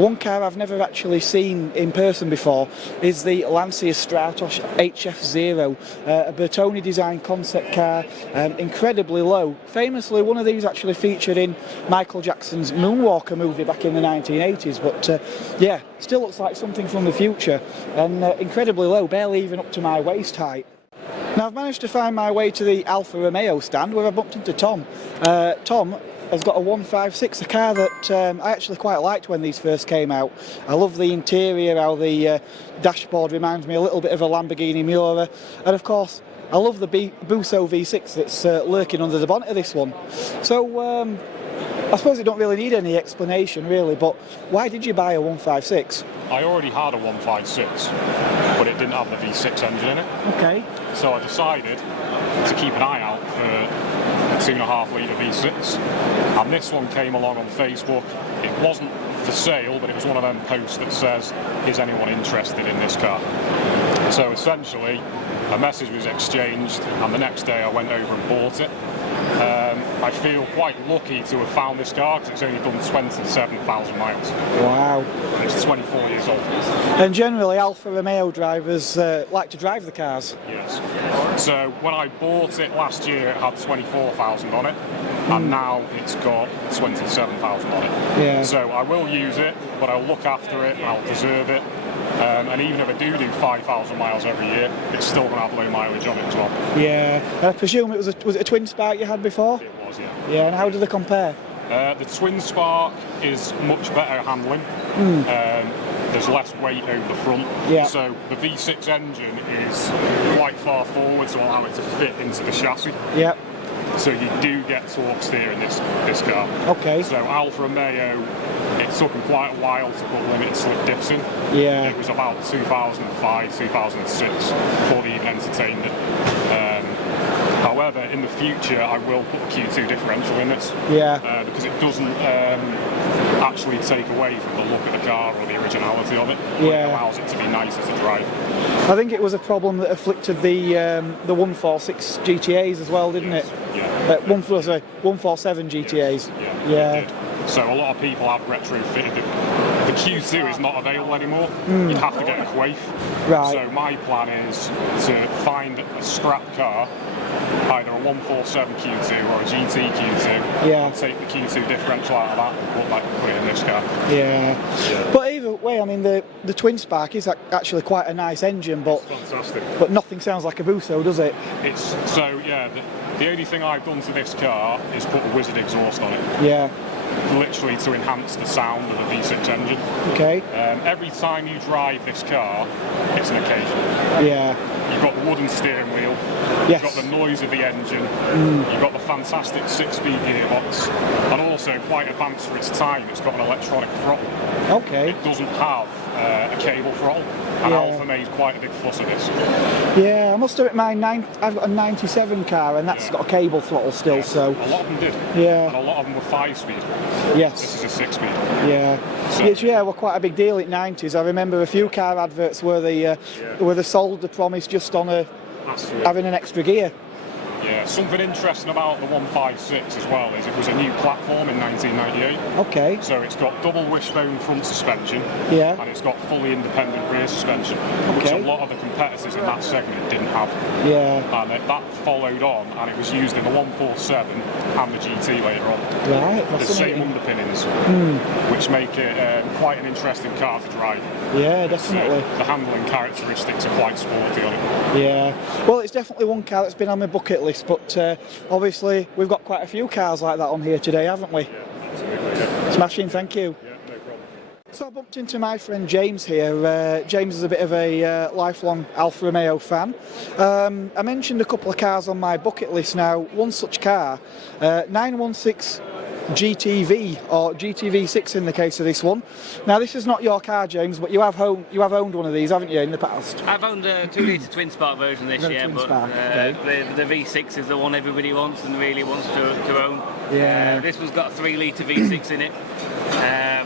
One car I've never actually seen in person before is the Fiat Strada HF Zero, a Bertone design concept car, incredibly low. Famously, one of these actually featured in Michael Jackson's Moonwalker movie back in the 1980s, but yeah, still looks like something from the future, and incredibly low, barely even up to my waist height. Now I've managed to find my way to the Alfa Romeo stand where I bumped into Tom. Tom has got a 156, a car that I actually quite liked when these first came out. I love the interior, how the dashboard reminds me a little bit of a Lamborghini Miura, and of course I love the Busso V6 that's lurking under the bonnet of this one. So I suppose it don't really need any explanation really, but why did you buy a 156? I already had a 156, but it didn't have the V6 engine in it. Okay. So I decided to keep an eye out for a 2.5 litre V6, and this one came along on Facebook. It wasn't for sale, but it was one of them posts that says, is anyone interested in this car? So essentially a message was exchanged, and the next day I went over and bought it. I feel quite lucky to have found this car because it's only done 27,000 miles. Wow. And it's 24 years old. And generally Alfa Romeo drivers like to drive the cars. Yes. So when I bought it last year, it had 24,000 on it, and now it's got 27,000 on it. Yeah. So I will use it, but I'll look after it, I'll preserve it. And even if I do 5,000 miles every year, it's still going to have low mileage on it as well. Yeah, I presume was it a twin spark you had before? It was, yeah. Yeah, and how do they compare? The twin spark is much better handling. There's less weight over the front. Yeah. So the V6 engine is quite far forward to allow it to fit into the chassis. Yep. So you do get torque steer in this car. Okay. So Alfa Romeo, it took them quite a while to put limited slip diffs in. Yeah. It was about 2005, 2006 before they even entertained it. However, in the future, I will put a Q2 differential in it. Yeah. Because it doesn't actually take away from the look of the car or the originality of it. Yeah. It allows it to be nicer to drive. I think it was a problem that afflicted the 146 GTAs as well, didn't it? Yeah. 147 GTAs. Yeah. It did. So a lot of people have retrofitted it. The Q2 is not available anymore. You'd have to get a Quaif. Right. So my plan is to find a scrap car, either a 147 Q2 or a GT Q2. Yeah. And take the Q2 differential out of that and put it in this car. Yeah. But either way, I mean, the twin spark is actually quite a nice engine, but It's fantastic. But nothing sounds like a Busso, does it? It's so yeah. The only thing I've done to this car is put a Wizard exhaust on it. Yeah. Literally to enhance the sound of the V6 engine. Okay. Every time you drive this car, it's an occasion. Yeah. You've got the wooden steering wheel, Yes. you've got the noise of the engine, you've got the fantastic 6-speed gearbox, and also quite advanced for its time, it's got an electronic throttle. Okay. It doesn't have a cable throttle, and Alfa made quite a big fuss of this. Yeah, I must admit I've got a 97 car and that's got a cable throttle still, Yeah. so... A lot of them did, Yeah. and a lot of them were 5-speed. Yes. This is a 6-speed. Yeah. So- Yeah, well, quite a big deal in 90s. I remember a few car adverts where they sold the promise just on having an extra gear. Yeah, something interesting about the 156 as well is it was a new platform in 1998. Okay. So it's got double wishbone front suspension, Yeah. and it's got fully independent rear suspension, which a Okay. lot of the competitors in that segment didn't have. Yeah. And that followed on, and it was used in the 147 and the GT later on. Right. The same Fascinating. underpinnings, which make it quite an interesting car to drive. Yeah, definitely. The handling characteristics are quite sporty on it. Yeah. Well, it's definitely one car that's been on my bucket list, but obviously we've got quite a few cars like that on here today, haven't we? Yeah, absolutely. Yeah. Smashing, thank you. Yeah, no problem. So I bumped into my friend James here. James is a bit of a lifelong Alfa Romeo fan. I mentioned a couple of cars on my bucket list now. One such car, 916 GTV or GTV6 in the case of this one. Now this is not your car, James, but you have owned one of these, haven't you, in the past? I've owned a 2-litre twin spark version this year, twin but spark, okay. the V6 is the one everybody wants and really wants to own. Yeah. This one's got a 3-litre V6 in it.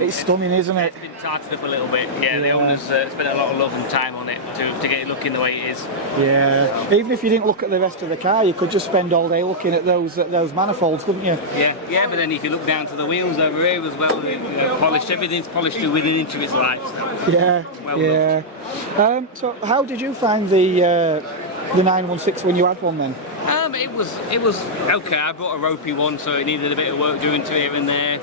It's stunning, isn't it? It's been tarted up a little bit. Yeah, the owners spent a lot of love and time on it to get it looking the way it is. Yeah. Even if you didn't look at the rest of the car, you could just spend all day looking at those manifolds, couldn't you? Yeah. But then if you look down to the wheels over here as well, polished. Everything's polished to within an inch of its life. So. Yeah. So how did you find the 916 when you had one then? It was okay. I brought a ropey one, so it needed a bit of work doing to here and there.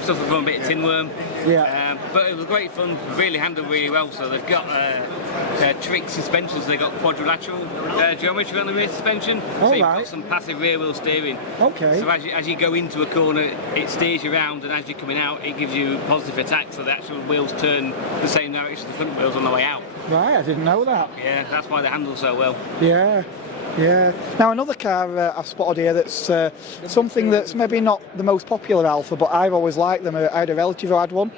Suffered from a bit of tin worm. Yeah. But it was great fun. Really handled really well. So they've got trick suspensions. They've got quadrilateral geometry on the rear suspension. So you've got some passive rear wheel steering. Okay. So as you go into a corner, it steers you around, and as you're coming out, it gives you positive attack. So the actual wheels turn the same direction as the front wheels on the way out. Right, I didn't know that. Yeah, that's why they handle so well. Yeah. Yeah. Now another car I've spotted here that's something that's maybe not the most popular Alfa, but I've always liked them. I had a relative who had one,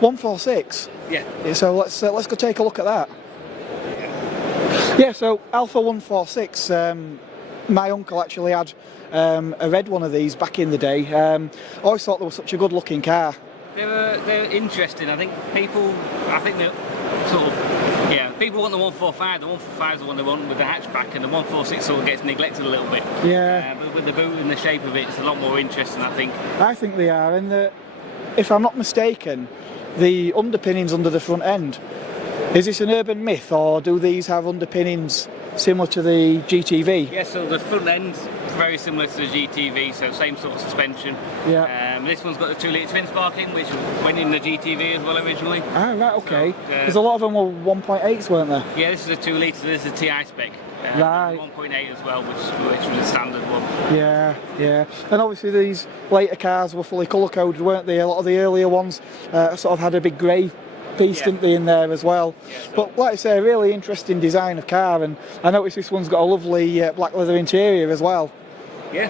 146. Yeah. So let's go take a look at that. Yeah. So Alfa 146. My uncle actually had a red one of these back in the day. Always thought they were such a good-looking car. They're interesting. I think they're sort of. Yeah, people want the 145. The 145 is the one they want with the hatchback, and the 146 sort of gets neglected a little bit. Yeah. But with the boot and the shape of it, it's a lot more interesting, I think. I think they are, and if I'm not mistaken, the underpinnings under the front end, is this an urban myth, or do these have underpinnings similar to the GTV? Yeah, so the front end's very similar to the GTV, so same sort of suspension. Yeah. This one's got the 2-litre twin spark in, which went in the GTV as well originally. Ah, right, okay. So, because a lot of them were 1.8s, weren't there? Yeah, this is a 2-litre, this is a TI spec. Right. 1.8 as well, which was a standard one. Yeah, yeah. And obviously these later cars were fully colour-coded, weren't they? A lot of the earlier ones sort of had a big grey piece, didn't they, in there as well? Yeah, so but like I say, a really interesting design of car, and I noticed this one's got a lovely black leather interior as well. Yeah,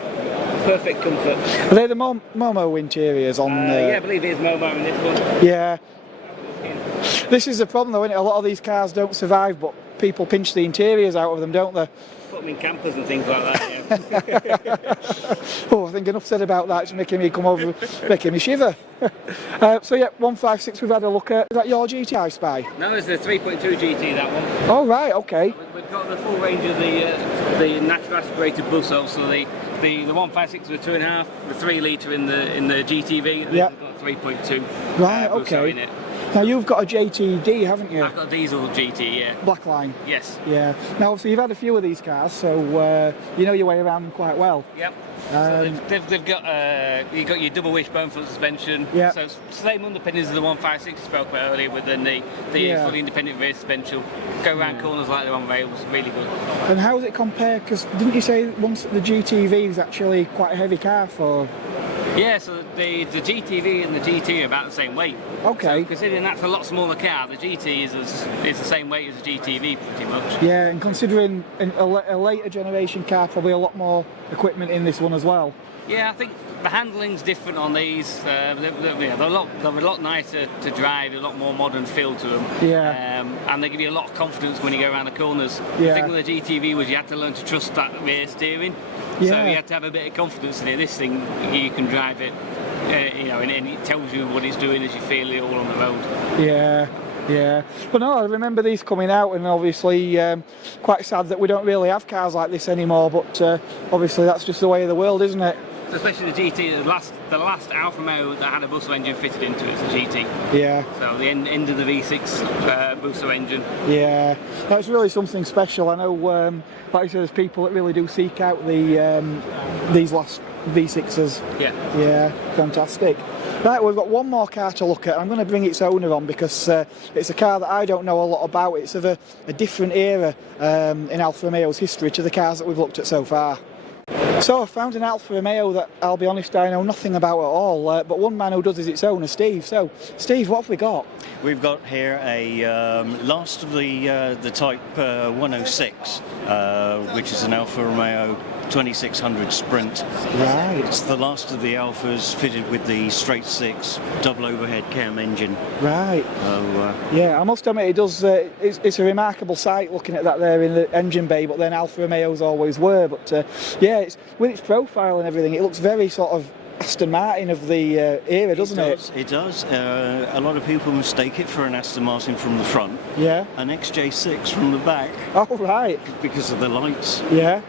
perfect comfort. Are they the Momo interiors on? Yeah, I believe it is Momo in this one. Yeah. This is the problem though, isn't it? A lot of these cars don't survive, but people pinch the interiors out of them, don't they? Put them in campers and things like that, yeah. Oh, I think enough said about that. It's making me come over, making me shiver. So yeah, 156 we've had a look at. Is that your GTI Spy? No, it's the 3.2 GT, that one. Oh right, okay. We've got the full range of the natural aspirated Busso, so the 156 with 2.5, the 3-litre in the GTV, and yep. We've got 3.2 right, Busso okay. in it. Now you've got a JTD, haven't you? I've got a diesel GT, yeah. Blackline. Yes. Yeah. Now obviously you've had a few of these cars, so you know your way around them quite well. Yep. So they've got you've got your double wishbone front suspension. Yeah. So same underpinnings as the 156 you spoke about earlier, with then the fully independent rear suspension. Go around corners like they're on rails, really good. And how does it compare? Because didn't you say once the GTV is actually quite a heavy car for? Yeah, so the GTV and the GT are about the same weight. Okay. So considering that's a lot smaller car, the GT is the same weight as the GTV pretty much. Yeah, and considering a later generation car, probably a lot more equipment in this one as well. Yeah, I think the handling's different on these. They're a lot nicer to drive, a lot more modern feel to them. Yeah. And they give you a lot of confidence when you go around the corners. Yeah. The thing with the GTV was you had to learn to trust that rear steering. Yeah. So you had to have a bit of confidence in it. This thing, you can drive it, and it tells you what it's doing as you feel it all on the road. Yeah. Yeah, but no, I remember these coming out, and obviously quite sad that we don't really have cars like this anymore, but obviously that's just the way of the world, isn't it? Especially the GT, the last Alfa Romeo that had a Busso engine fitted into it is the GT. Yeah. So the end of the V6 Busso engine. Yeah, that's really something special. I know, like I said, there's people that really do seek out these last V6s. Yeah. Yeah, fantastic. Right, we've got one more car to look at. I'm going to bring its owner on because it's a car that I don't know a lot about. It's of a different era in Alfa Romeo's history to the cars that we've looked at so far. So I found an Alfa Romeo that, I'll be honest, I know nothing about at all, but one man who does is its owner, Steve. So, Steve, what have we got? We've got here a last of the Type 106, which is an Alfa Romeo 2600 Sprint. Right. It's the last of the Alphas fitted with the straight six double overhead cam engine. Right. So, yeah, I must admit it does. It's a remarkable sight looking at that there in the engine bay. But then Alfa Romeos always were. But yeah, it's with its profile and everything, it looks very sort of Aston Martin of the era, doesn't it? It does. A lot of people mistake it for an Aston Martin from the front, Yeah. an XJ6 from the back, Oh, right. because of the lights. Yeah.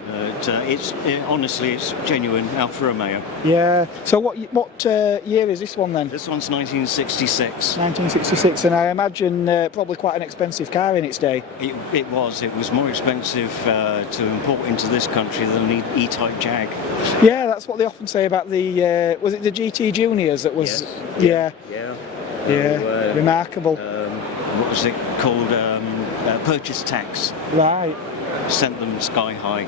Honestly, it's genuine Alfa Romeo. Yeah. So what year is this one then? This one's 1966. 1966, and I imagine probably quite an expensive car in its day. It was more expensive to import into this country than the E-Type Jag. Yeah, that's what they often say about the was it the GT Juniors that was Yes. yeah. Remarkable. What was it called? Purchase tax Right. sent them sky high.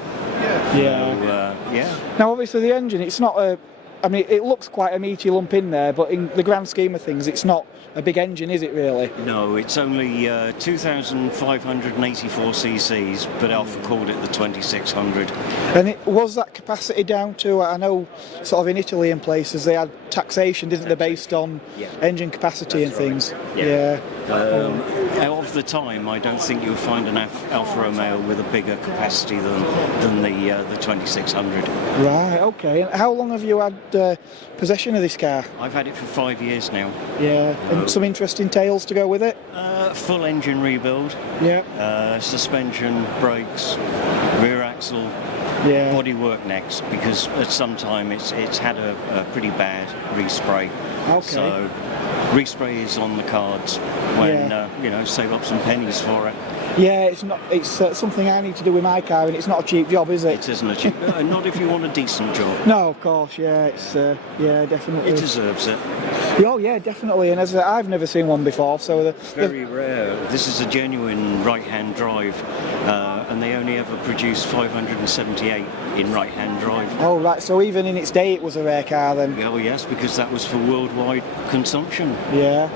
Yeah. Yeah. Now, obviously, the engine, it's not a. I mean, it looks quite a meaty lump in there, but in the grand scheme of things, it's not a big engine, is it really? No, it's only 2,584 cc's, but Alfa called it the 2600. And was that capacity down to, I know, sort of in Italy and places, they had taxation, didn't they, based on engine capacity and things? Yeah. Of the time, I don't think you'll find an Alfa Romeo with a bigger capacity than the 2600. Right, okay. And how long have you had possession of this car? I've had it for 5 years now. Yeah, and some interesting tales to go with it? Full engine rebuild. Yeah. Suspension, brakes, rear axle, Yeah. bodywork next, because at some time it's had a pretty bad respray. Okay. So respray is on the cards when save up some pennies for it. Yeah, it's not. It's something I need to do with my car, and it's not a cheap job, is it? It isn't a cheap. Not if you want a decent job. No, of course. Yeah, it's definitely. It deserves it. Oh yeah, definitely. And as I've never seen one before, so Very rare. This is a genuine right-hand drive, and they only ever produce 578 in right-hand drive. Oh right, so even in its day, it was a rare car then. Oh yes, because that was for worldwide consumption. Yeah.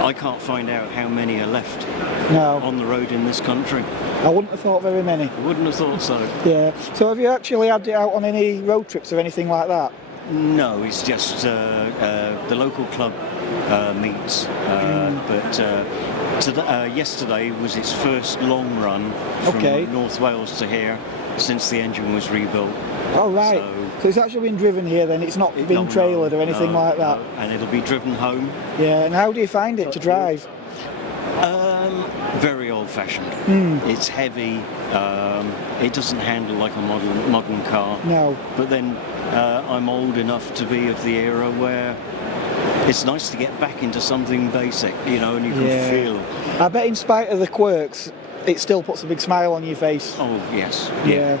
I can't find out how many are left No, on the road in this country. I wouldn't have thought very many. I wouldn't have thought so. Yeah. So have you actually had it out on any road trips or anything like that? No, it's just the local club meets. But yesterday was its first long run from North Wales to here since the engine was rebuilt. Oh right. So it's actually been driven here then. It's not been trailered or anything like that. No. And it'll be driven home. Yeah. And how do you find it to drive? Very old-fashioned. It's heavy. It doesn't handle like a modern car. No. But then I'm old enough to be of the era where it's nice to get back into something basic, and you can feel. I bet in spite of the quirks, it still puts a big smile on your face. Oh yes. Yeah.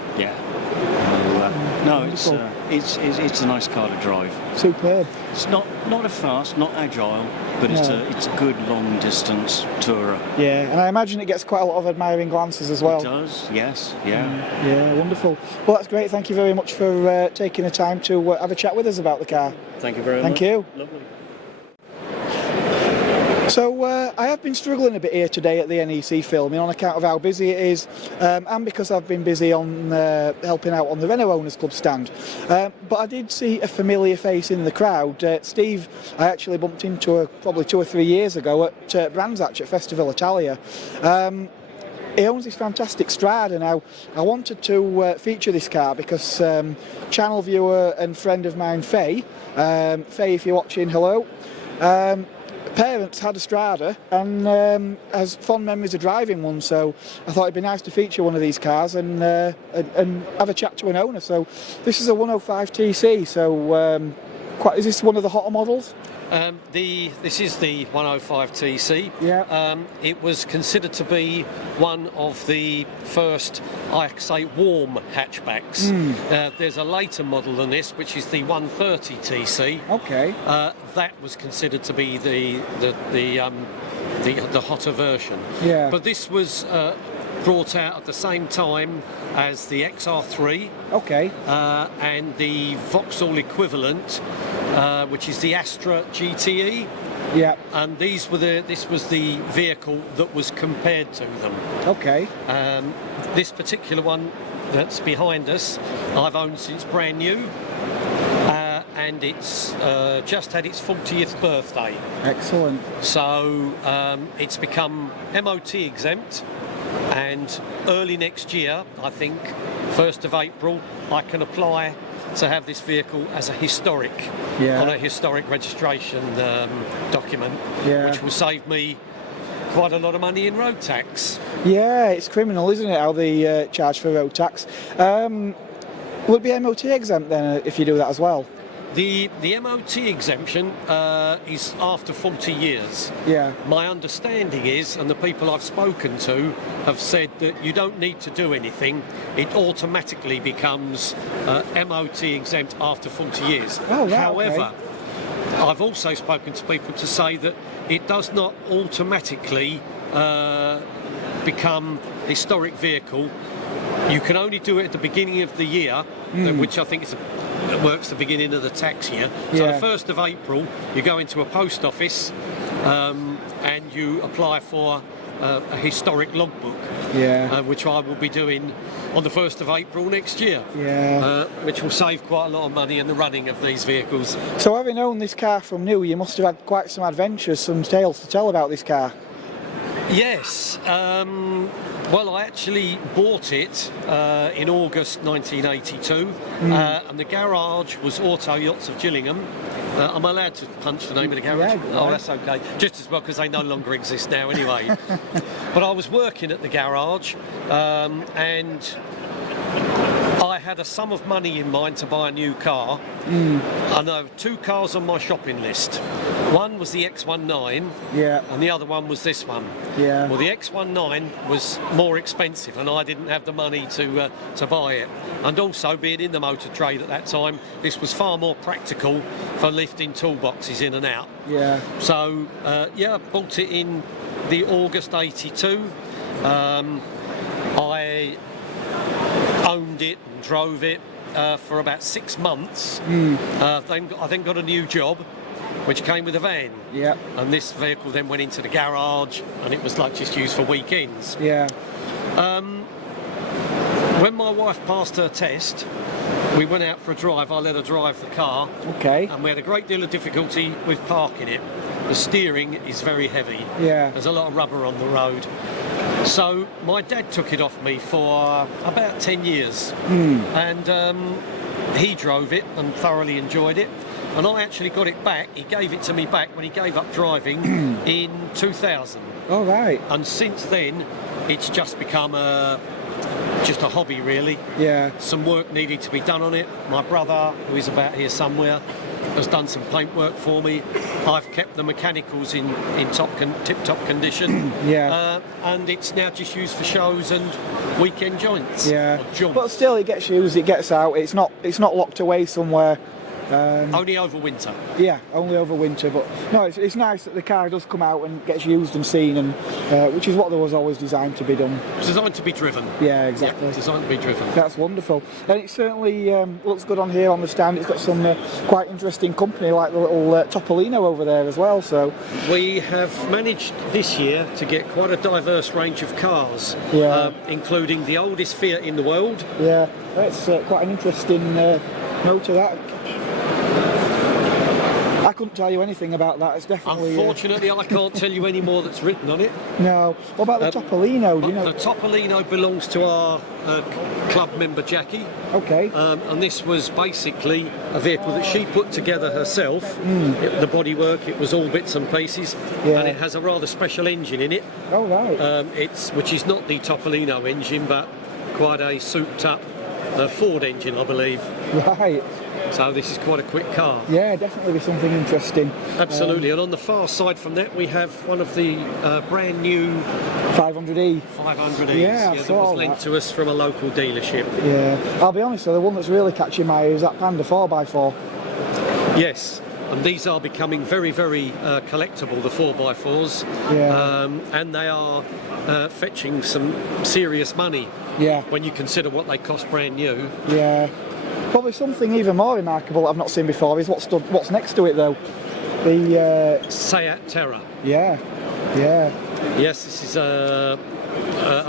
No, it's a nice car to drive. Superb. It's not a fast, not agile, but it's a good long distance tourer. Yeah, and I imagine it gets quite a lot of admiring glances as well. It does, yes, yeah. Yeah, wonderful. Well, that's great. Thank you very much for taking the time to have a chat with us about the car. Thank you very much. Thank you. Lovely. So I have been struggling a bit here today at the NEC filming on account of how busy it is, and because I've been busy on helping out on the Renault Owners Club stand. But I did see a familiar face in the crowd. Steve, I actually bumped into probably 2 or 3 years ago at Brands Hatch at Festival Italia. He owns this fantastic Strada now. I wanted to feature this car because channel viewer and friend of mine, Faye, if you're watching, hello. Parents had a Strada and has fond memories of driving one, so I thought it'd be nice to feature one of these cars and have a chat to an owner. So this is a 105 TC, so is this one of the hotter models? This is the 105 TC. Yeah. It was considered to be one of the first, I say, warm hatchbacks. There's a later model than this, which is the 130 TC. Okay. That was considered to be the hotter version. Yeah. But this was brought out at the same time as the XR3. Okay. And the Vauxhall equivalent, which is the Astra GTE. Yeah. And this was the vehicle that was compared to them. Okay. This particular one that's behind us, I've owned since brand new, and it's just had its 40th birthday. Excellent. So it's become MOT exempt, and early next year, I think, 1st of April, I can apply to have this vehicle as a historic, Yeah. on a historic registration document, Yeah. which will save me quite a lot of money in road tax. Yeah, it's criminal, isn't it, how they charge for road tax? Will it be MOT exempt then if you do that as well? The MOT exemption is after 40 years. Yeah. My understanding is, and the people I've spoken to have said, that you don't need to do anything. It automatically becomes MOT exempt after 40 years. Oh, right, However, I've also spoken to people to say that it does not automatically become historic vehicle. You can only do it at the beginning of the year, which I think works the beginning of the tax year. So Yeah. the 1st of April, you go into a post office and you apply for a historic logbook, Yeah. which I will be doing on the 1st of April next year. Yeah. Which will save quite a lot of money in the running of these vehicles. So having owned this car from new, you must have had quite some adventures, some tales to tell about this car. Yes. Well, I actually bought it in August 1982, and the garage was Auto Yachts of Gillingham. I'm allowed to punch the name of the garage? Yeah, go oh, on. that's okay. Just as well, because they no longer exist now anyway. But I was working at the garage, and I had a sum of money in mind to buy a new car. I know 2 cars on my shopping list. One was the X19, Yeah. and the other one was this one. Yeah. Well, the X19 was more expensive, and I didn't have the money to buy it. And also, being in the motor trade at that time, this was far more practical for lifting toolboxes in and out. Yeah. So, yeah, I bought it in the August 82. I owned it and drove it for about 6 months. I then got a new job, which came with a van. Yeah. And this vehicle then went into the garage, and it was like just used for weekends. Yeah. When my wife passed her test, we went out for a drive. I let her drive the car, Okay. and we had a great deal of difficulty with parking it. The steering is very heavy. Yeah. There's a lot of rubber on the road. So my dad took it off me for about 10 years. And he drove it and thoroughly enjoyed it. And I actually got it back. He gave it to me back when he gave up driving in 2000. All right. And since then, it's just become just a hobby, really. Yeah. Some work needed to be done on it. My brother, who is about here somewhere, has done some paint work for me. I've kept the mechanicals in tip-top condition. Yeah. And it's now just used for shows and weekend joints. Yeah. Or jaunts. But still, it gets used. It gets out. It's not locked away somewhere. Only over winter. Yeah, only over winter. But no, it's nice that the car does come out and gets used and seen, and which is what there was always designed to be done. It's designed to be driven. Yeah, exactly. Yeah, designed to be driven. That's wonderful, and it certainly looks good on here on the stand. It's got some quite interesting company, like the little Topolino over there as well. So We have managed this year to get quite a diverse range of cars, Yeah. including the oldest Fiat in the world. yeah, that's quite an interesting motor. That I couldn't tell you anything about that. It's definitely Unfortunately, I can't tell you any more that's written on it. no. What about the Topolino? Do you know? The Topolino belongs to our club member Jackie, Okay. and this was basically a vehicle that she put together herself. The bodywork, it was all bits and pieces, Yeah. and it has a rather special engine in it. Oh right. Which is not the Topolino engine, but quite a souped-up Ford engine, I believe. Right. So this is quite a quick car. Yeah, definitely be something interesting. Absolutely. And on the far side from that, we have one of the brand new 500e. 500Es Yeah, I that saw was lent that. to us from a local dealership. Yeah. I'll be honest though, the one that's really catching my eye is that Panda 4x4. Yes. And these are becoming very, very collectible, the 4x4s. Yeah. And they are fetching some serious money Yeah. when you consider what they cost brand new. Yeah. Probably something even more remarkable that I've not seen before is what's next to it though. The Seat Terra. yeah. Yeah. Yes, this is a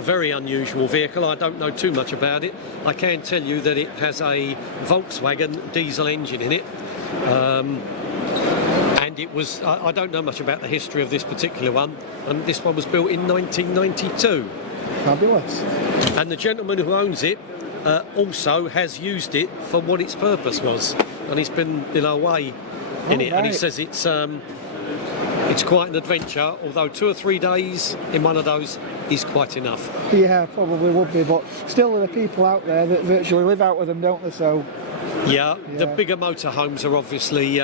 very unusual vehicle. I don't know too much about it. I can tell you that it has a Volkswagen diesel engine in it. And it was, I don't know much about the history of this particular one, and this one was built in 1992. Fabulous. And the gentleman who owns it also has used it for what its purpose was, and he's been away in it, and he says it's quite an adventure, although 2 or 3 days in one of those is quite enough. Yeah, probably would be, but still there are people out there that virtually live out with them, don't they? So yeah. The bigger motorhomes are obviously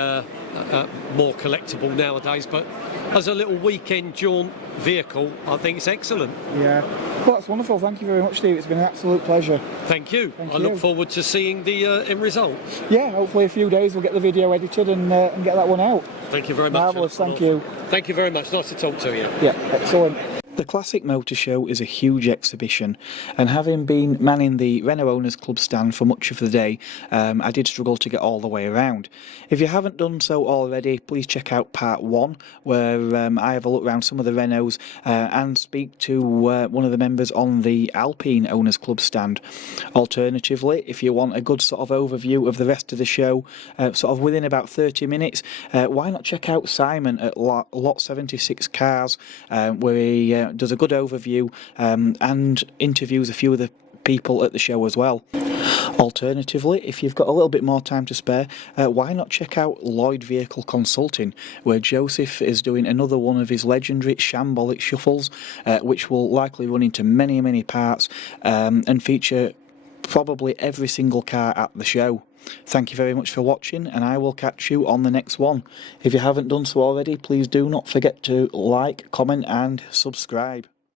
more collectible nowadays, but as a little weekend jaunt vehicle, I think it's excellent. Yeah, well, that's wonderful. Thank you very much, Steve. It's been an absolute pleasure. Thank you. Thank I you. look forward to seeing the end result. Yeah, hopefully a few days we'll get the video edited and get that one out. Thank you very much. Marvellous, thank you. Thank you very much. Nice to talk to you. Yeah, excellent. The Classic Motor Show is a huge exhibition, and having been manning the Renault Owners Club stand for much of the day, I did struggle to get all the way around. If you haven't done so already, please check out part 1, where I have a look around some of the Renaults and speak to one of the members on the Alpine Owners Club stand. Alternatively, if you want a good sort of overview of the rest of the show, sort of within about 30 minutes, why not check out Simon at Lot 76 Cars, where he does a good overview and interviews a few of the people at the show as well. Alternatively, if you've got a little bit more time to spare, why not check out Lloyd Vehicle Consulting, where Joseph is doing another one of his legendary shambolic shuffles, which will likely run into many, many parts and feature probably every single car at the show. Thank you very much for watching, and I will catch you on the next one. If you haven't done so already, please do not forget to like, comment and subscribe.